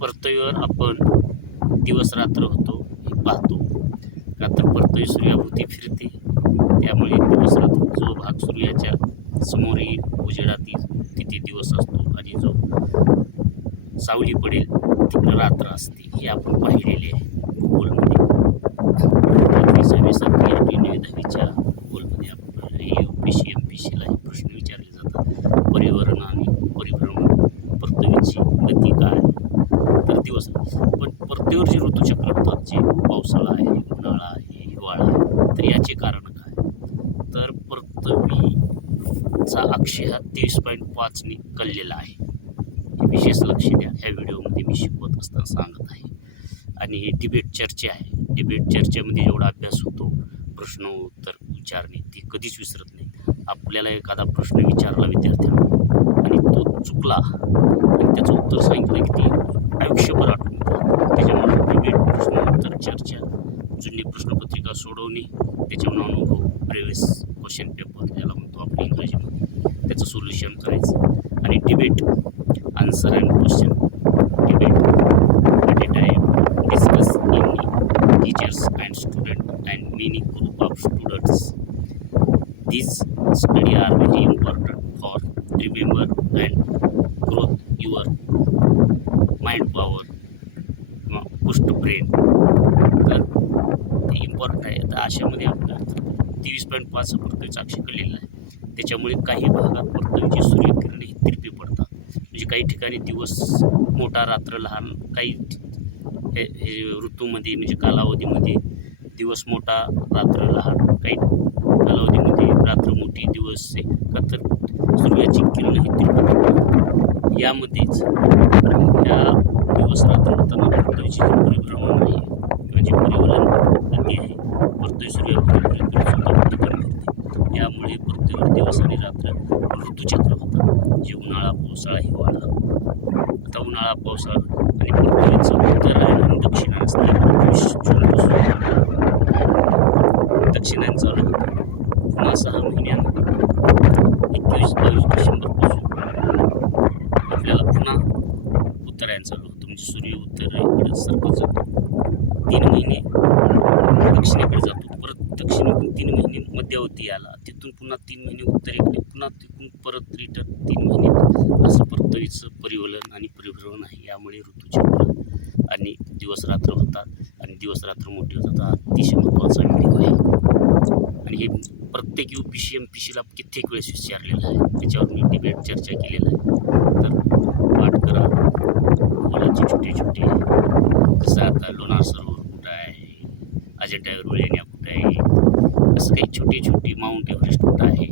परतवीवर आपण दिवस रात्र होतो हे पाहतो. का तर परतवी सूर्याभोवती फिरते, त्यामुळे दिवस रात्र जो भाग सूर्याच्या समोर येईल उजेडातील तिथे दिवस असतो आणि जो सावली पडेल तिकडे रात्र असते. हे आपण पाहिलेले आहे भूगोलमध्ये. 20वी आपली 9वी-10वीच्या भूगोलमध्ये आपण पाहिलं. UPSC MPSCला हे प्रश्न विचारले जातात. परिवहन आणि परिभ्रमण परतवीची गती काय, तर दिवस. पण परतवीवर जे ऋतुचक्र होतात, जे पावसाळा आहे, उन्हाळा आहे, हिवाळा आहे, तर याचे कारण काय, तर परतवीचा अक्ष हा 23.5ने कललेला आहे. हे विशेष लक्ष द्या. ह्या व्हिडिओमध्ये मी शिकवत असताना सांगत आहे. आणि हे डिबेट चर्चा आहे. डिबेट चर्चेमध्ये जेवढा अभ्यास होतो, प्रश्न उत्तर विचारणे, ते कधीच विसरत नाही. आपल्याला एखादा प्रश्न विचारला विद्यार्थ्यांना आणि तो चुकला आणि त्याचं उत्तर सांगितलं की ते आयुष्यभर आठवून येतं. त्याच्यामुळे डिबेट, प्रश्न उत्तर चर्चा, जुनी प्रश्नपत्रिका सोडवणे, त्याच्यावर अनुभव, प्रिव्हियस क्वेश्चन पेपर ज्याला म्हणतो आपण इंग्रजीमध्ये, त्याचं सोल्युशन करायचं. आणि debate, answer and question debate at a time discuss in teachers and student and many group of students. These study are very important for remember and growth your mind power, boost brain. तर ते important आहे. आता अशामध्ये आपलं 23.5 परतवीचा अक्ष कळलेला आहे. त्याच्यामुळे काही भागात परतवीची सूर्यकिरणे ही तिरपी पडतात. म्हणजे काही ठिकाणी दिवस मोठा रात्र लहान, काही हे ऋतूमध्ये म्हणजे कालावधीमध्ये दिवस मोठा रात्र लहान, काही कालावधीमध्ये रात्र मोठी दिवस आहे. का तर सूर्याची किरण ही तिरपी पडतात. यामध्येच या दिवस रात्र होताना परतवीची जी परिभ्रमण आहे किंवा जी परिवलन गती आहे, परतवी सूर्याभोवती फिरते, यामुळे परतवीवर दिवस आणि रात्र ऋतुचक्र होतात, जे उन्हाळा, पावसाळा, हिवाळा. आता उन्हाळा, पावसाळा आणि परतवीचं उत्तरायण आणि दक्षिणायन असते. 21 जूनपासून दक्षिणायन चालू होतं. पुन्हा 6 महिन्यानंतर 21-22 डिसेंबरपासून आपल्याला पुन्हा उत्तरायण चालू होतं. म्हणजे सूर्य उत्तरेकडे सरकत जातो. 3 महिने दक्षिणेकडे जातो, परत दक्षिणेकडून 3 महिने मध्यावधी आला, तिथून पुन्हा 3 महिने उत्तरेकडे, पुन्हा तिथून परत रिटर्न 3 महिने. असं परतवीचं परिवलन आणि परिभ्रमण आहे. यामुळे ऋतुचक्र आणि दिवस रात्र होतात आणि दिवस रात्र मोठे होतात. हा अतिशय महत्त्वाचा व्हिडिओ आहे आणि हे प्रत्येक UPSC MPSCला कित्येक वेळेस विचारलेलं आहे. त्याच्यावर मी डिबेट चर्चा केलेला आहे. तर पाठ करा. मुलांचे छोटे छोटे, जसं आता लोणार सरोवर कुठं आहे, अजिंठा वेरूळ लेण्या कुठं आहे, असं काही छोटे छोटे, माउंट एव्हरेस्ट कुठं आहे,